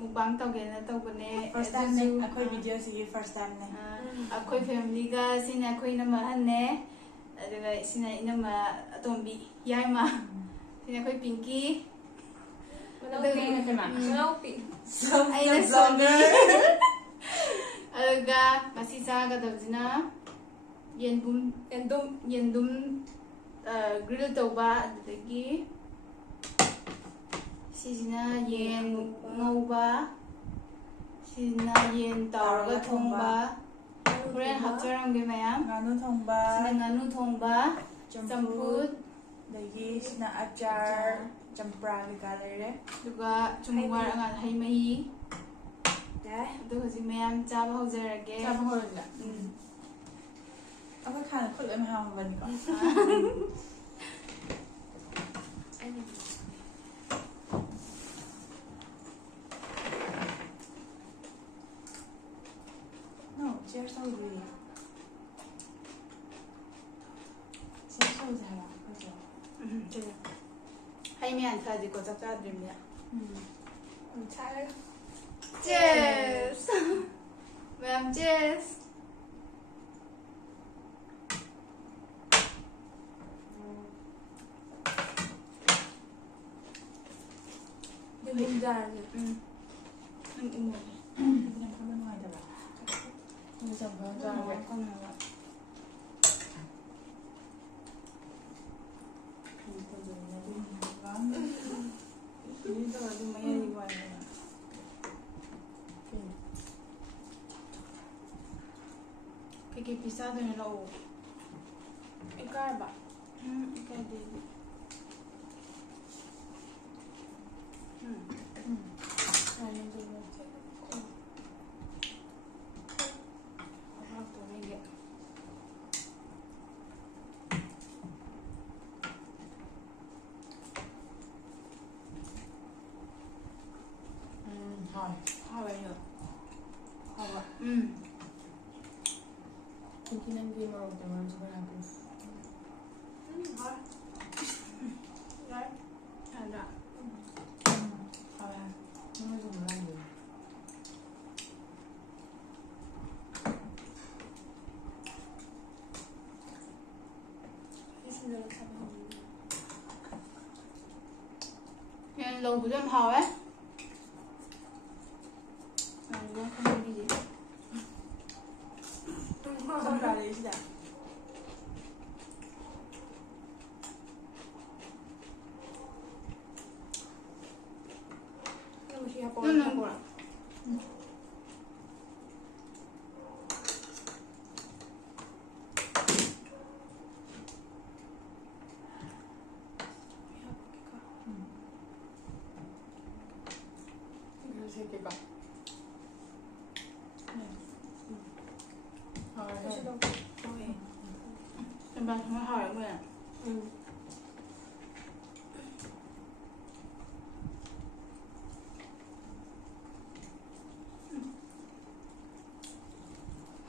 mukbang tawgena tawbane first time ne akhoi video sigi first time ne akhoi family ga sina akhoi na mahanne aduga sina inama atombi yaima sina akhoi pinky aina blogger aduga masi chaga dabjina yendum grill tawba adagi sisina yen ngauba sina yen tawraga thongba horen hapcharamge mayam nganu thongba sina nganu thongba champut dagi sina achar champra ga lere duga chumwar angan hai mahi adu hoji mayam chaba haujarage chaba horja akhoi khana khul em ha bani ko no cheers to you hai mian thaji ko chak chadrimya Cheers. cheers ma'am cheers Đừng dài nhỉ. 그냥 가면 와야 그래서 먼저 cái pizza thôi là lâu Em coi bà. cái gì Này mình dùng một hỏi hỏi nữa hỏi ạ Mungkin yang dia mau teman sebenarnya aku. hỏi đấy ada hỏi à nó dùng làm gì nên lâu bữa em hỏi ấy nó không đi gì xong ra đấy chứ Yang siapa nó orang? là 이렇게 봐 Kasi daw. Okay. em bạn không hỏi người à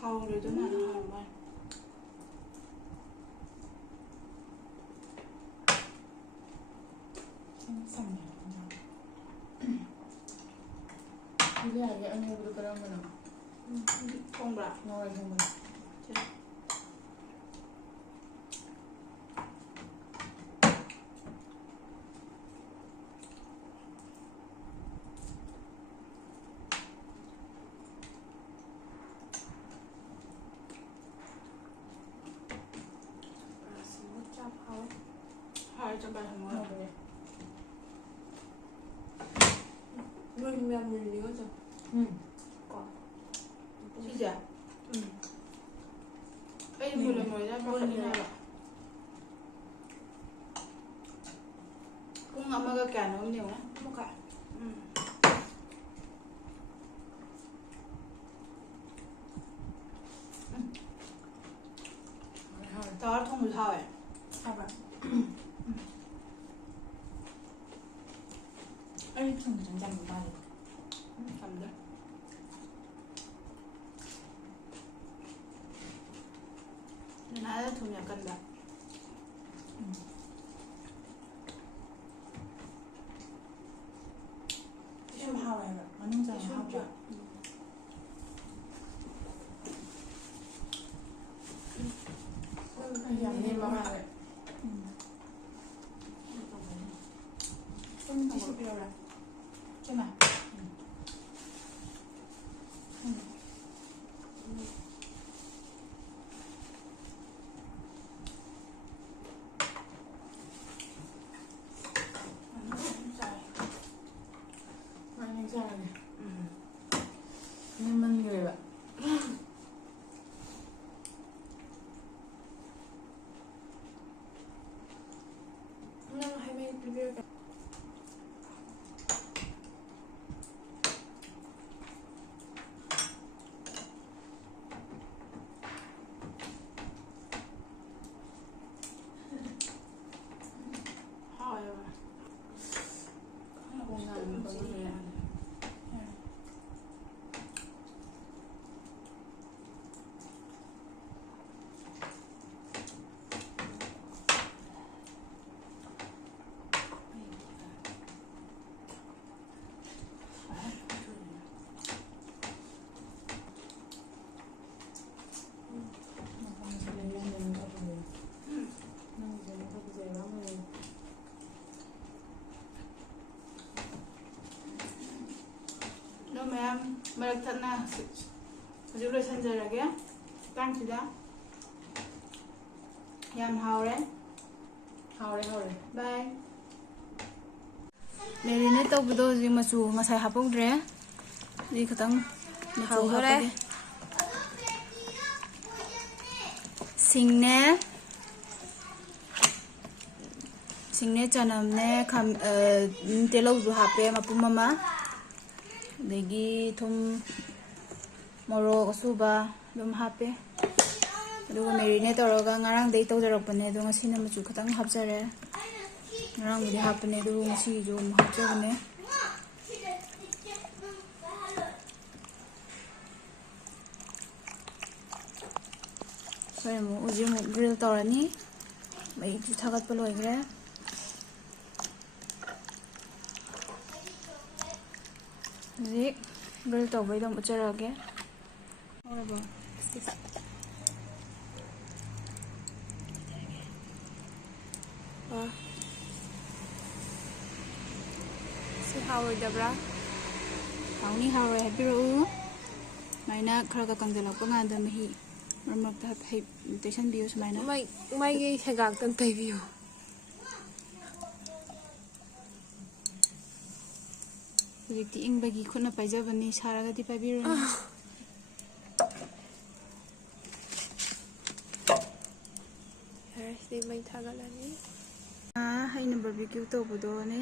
hầu rồi tôi nào hỏi bạn 생선이야 Hindi lagi ang hublo ka naman ah. không bạc Ngawal mo. Semut cap hao hỏi cho bạn không Ano hỏi ba niya? Mình làm mình nhớ rồi chứ dạ ấy mùi là mùi ra bao nhiêu nào cũng ngậm cái cả nó nhiều lắm một cả đó không được hỏi sao vậy ấy chung chẳng dành bài cầm được nên ai thu nhập cân bạc 좀 하와요 ꯍꯥꯎꯋꯦꯕ ꯅꯪ ꯍꯩꯃꯩ ꯄꯤꯕꯤꯔꯛꯀꯦ ꯃꯌꯥꯝ ꯃꯔꯛ ꯊꯠꯅ ꯍꯧꯖꯤꯛ ꯂꯣꯏꯁꯤꯟꯖꯔꯒꯦ ꯇꯥꯡꯁꯤꯗ ꯌꯥꯝ ꯍꯥꯎꯔꯦ ꯕꯥꯏ marinate ꯇꯧꯕꯗꯣ ꯍꯧꯖꯤꯛ ꯃꯆꯨ ꯉꯁꯥꯏ ꯍꯥꯞꯄꯧꯗ꯭ꯔꯦ ꯍꯧꯖꯤꯛ ꯈꯤꯇꯪ ꯃꯆꯨ ꯍꯥꯞꯄꯒꯦ ꯁꯤꯡꯅꯦ ꯆꯅꯝꯅꯦ ꯇꯤꯜꯍꯧꯁꯨ ꯍꯥꯞꯄꯦ ꯃꯄꯨꯝ ꯑꯃ ꯑꯗꯒꯤ ꯊꯨꯝ ꯃꯣꯔꯣꯛ ꯑꯁꯨꯕ ꯑꯗꯨꯝ ꯍꯥꯞꯄꯦ ꯑꯗꯨꯒ ꯃꯦꯔꯤꯅꯦꯠ ꯇꯧꯔꯒ ꯉꯔꯥꯡꯗꯩ ꯇꯧꯖꯔꯛꯄꯅꯦ ꯑꯗꯣ ꯉꯁꯤꯅ ꯃꯆꯨ ꯈꯤꯇꯪ ꯍꯥꯞꯆꯔꯦ ꯉꯔꯥꯡꯕꯨꯗꯤ ꯍꯥꯞꯄꯅꯦ ꯑꯗꯨꯕꯨ ꯉꯁꯤꯒꯤꯁꯨ ꯑꯃꯨꯛ ꯍꯥꯞꯆꯕꯅꯦ ꯑꯩꯈꯣꯏ ꯍꯧꯖꯤꯛ ꯑꯃꯨꯛ ꯒ꯭ꯔꯤꯜ ꯇꯧꯔꯅꯤ ꯃꯩꯁꯨ ꯊꯥꯒꯠꯄ ꯂꯣꯏꯈ꯭ꯔꯦ ꯍꯧꯖꯤꯛ ꯒ꯭ꯔꯤꯜ ꯇꯧꯕꯩꯗꯣ ꯑꯃꯨꯛ ꯎꯠꯆꯔꯛꯑꯒꯦ ꯍꯧꯔꯕꯣ ꯁꯤ ꯍꯥꯎꯔꯣꯏꯗꯕ꯭ꯔꯥ ꯍꯥꯎꯅꯤ ꯍꯥꯎꯔꯣꯏ ꯍꯥꯏꯕꯤꯔꯛꯎ ꯁꯨꯃꯥꯏꯅ ꯈꯔ ꯀꯪꯁꯤꯜꯂꯛꯄ ꯀꯥꯟꯗ ꯃꯍꯤ ꯃꯔꯛ ꯃꯔꯛꯇ ꯇꯩꯁꯟꯕꯤꯌꯨ ꯁꯨꯃꯥꯏꯅ ꯃꯩꯒꯤ ꯁꯦꯒꯥꯛꯇꯪ ꯇꯩꯕꯤꯌꯨ ꯍꯧꯖꯤꯛꯇꯤ ꯏꯪꯕꯒꯤ ꯈꯨꯠꯅ ꯄꯥꯏꯖꯕꯅꯤ ꯁꯥꯔꯒꯗꯤ ꯄꯥꯏꯕꯤꯔꯨꯅꯨ ꯌꯥꯔꯦ ꯁꯤꯗꯤ ꯃꯩ ꯊꯥꯒꯠꯂꯅꯤ ꯑꯩꯅ ꯕꯥꯔꯕꯤꯀ꯭ꯌꯨ ꯇꯧꯕꯗꯣꯅꯦ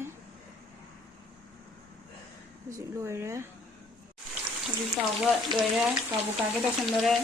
ꯍꯧꯖꯤꯛ ꯂꯣꯏꯔꯦ ꯍꯧꯖꯤꯛ ꯇꯥꯎꯕ ꯂꯣꯏꯔꯦ ꯀꯥꯕꯨ ꯀꯥꯒꯦ ꯇꯧꯁꯟꯗꯣꯔꯦ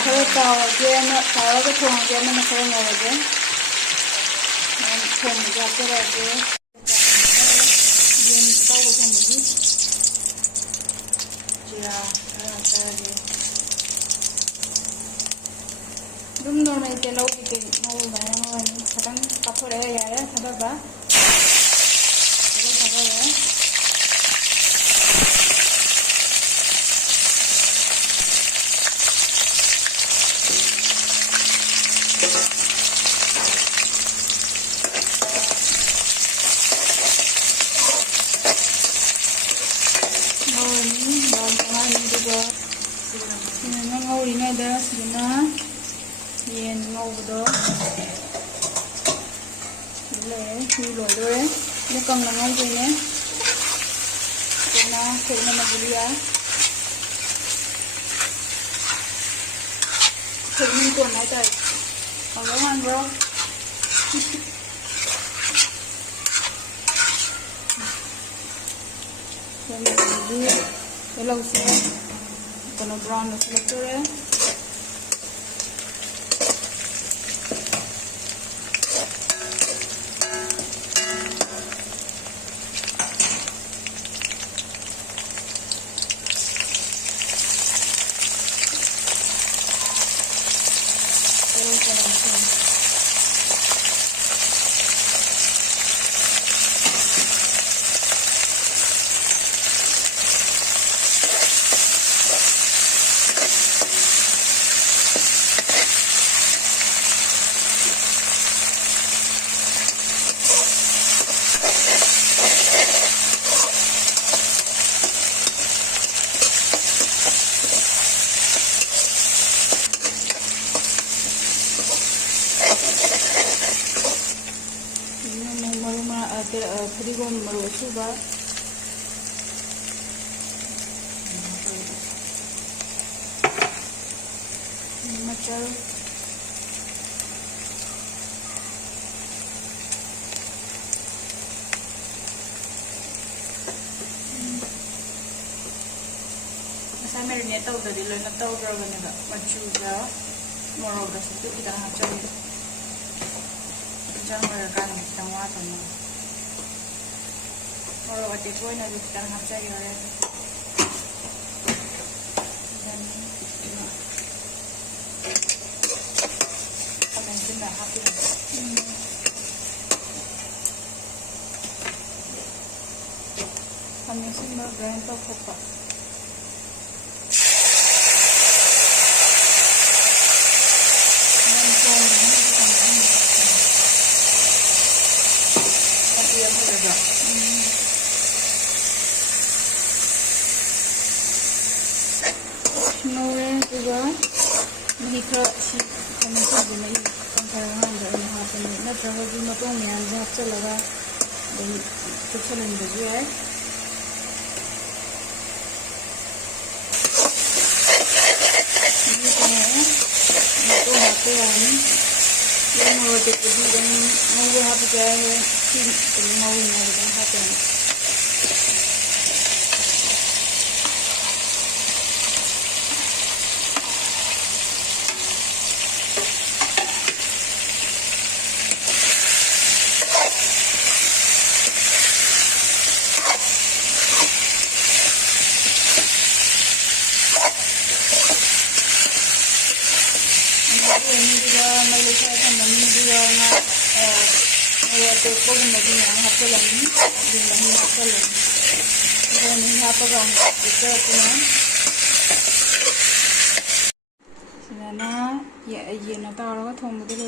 खरे तावगे थोंगे मैंने खरे नौगे थोंगे हापरगे ये ताव थोंगे जीरा हापरगे दुम नॉर्मल तेलो की नौबानी खतंग काफरे यारे थबा ꯌꯦꯟ ꯉꯧꯕꯗꯣ ꯂꯩꯔꯦ ꯁꯤ ꯂꯣꯏꯗꯣꯔꯦ ꯑꯃꯨꯛ ꯀꯪꯅ ꯉꯧꯗꯣꯏꯅꯦ ꯀꯪꯅ ꯊꯣꯛꯅ ꯃꯒꯨꯔꯤ ꯌꯥꯏ ꯊꯣꯛꯅꯤꯡ ꯀꯣꯟ ꯍꯥꯏꯇꯥꯔꯦ ꯍꯥꯎꯕ ꯃꯥꯟꯕ꯭ꯔꯣ ꯇꯤꯜꯍꯧꯁꯦ ꯀꯩꯅꯣ ꯕ꯭ꯔꯥꯎꯟ ꯑꯣꯏꯁꯤꯜꯂꯛꯇꯣꯔꯦ ꯑꯁꯨꯕ ꯃꯆꯜ ꯉꯁꯥꯏ ꯃꯦꯔꯤꯅꯦꯠ ꯇꯧꯗ꯭ꯔꯗꯤ ꯂꯣꯏꯅ ꯇꯧꯈ꯭ꯔꯕꯅꯦꯕ ꯃꯆꯨꯒ ꯃꯣꯔꯣꯛꯒꯁꯨ ꯈꯤꯇꯪ ꯍꯥꯞꯆꯜꯂꯦ ꯏꯟꯖꯥꯡ ꯑꯣꯏꯔꯀꯥꯟꯗ ꯈꯤꯇꯪ ꯋꯥꯠꯇꯅ ꯃꯣꯔꯣꯛ ꯑꯇꯦꯛꯄ ꯑꯣꯏꯅꯁꯨ ꯈꯤꯇꯪ ꯍꯥꯞꯆꯒꯦ ꯍꯣꯔꯦꯟ ꯈꯥꯃꯦꯟꯁꯤꯟꯕ ꯍꯥꯞꯄꯤꯔꯒ ꯈꯥꯃꯦꯟꯁꯤꯟꯕ ꯒ꯭ꯔꯥꯏꯟ ꯇꯧꯊꯣꯛꯄ ngꯧꯔꯦ ꯑꯗꯨꯒ ꯃꯍꯤ ꯈꯔ ꯁꯤ ꯈꯥꯃꯦꯟꯁꯤꯟꯕ ꯃꯍꯤ ꯀꯪꯊꯔꯀꯥꯟꯗ ꯑꯣꯏꯅ ꯍꯥꯞꯄꯅꯤ ꯅꯠꯇ꯭ꯔꯒꯁꯨ ꯃꯇꯣꯡ ꯃꯌꯥꯝꯁꯦ ꯍꯥꯞꯆꯤꯜꯂꯒ ꯑꯗꯨꯝ ꯆꯨꯞꯁꯤꯜꯍꯟꯕꯁꯨ ꯌꯥꯏ ꯃꯇꯣꯡ ꯍꯥꯞꯄ ꯌꯥꯅꯤ ꯌꯥꯝ ꯃꯣꯔꯣꯛ ꯑꯇꯦꯛꯄꯗꯤ ꯑꯗꯨꯝ ꯉꯧꯕ ꯍꯥꯞꯄꯁꯨ ꯌꯥꯏ ꯁꯤ ꯑꯗꯨꯝ ꯉꯧꯔꯤꯉꯩꯗ ꯑꯗꯨꯝ ꯍꯥꯞꯄ ꯌꯥꯅꯤ may lasa naman yung tepo kung maging ang hapalan yung mahing hapalan kaya mahing hapalan ito na sila na yun na tawag ko thong mo dito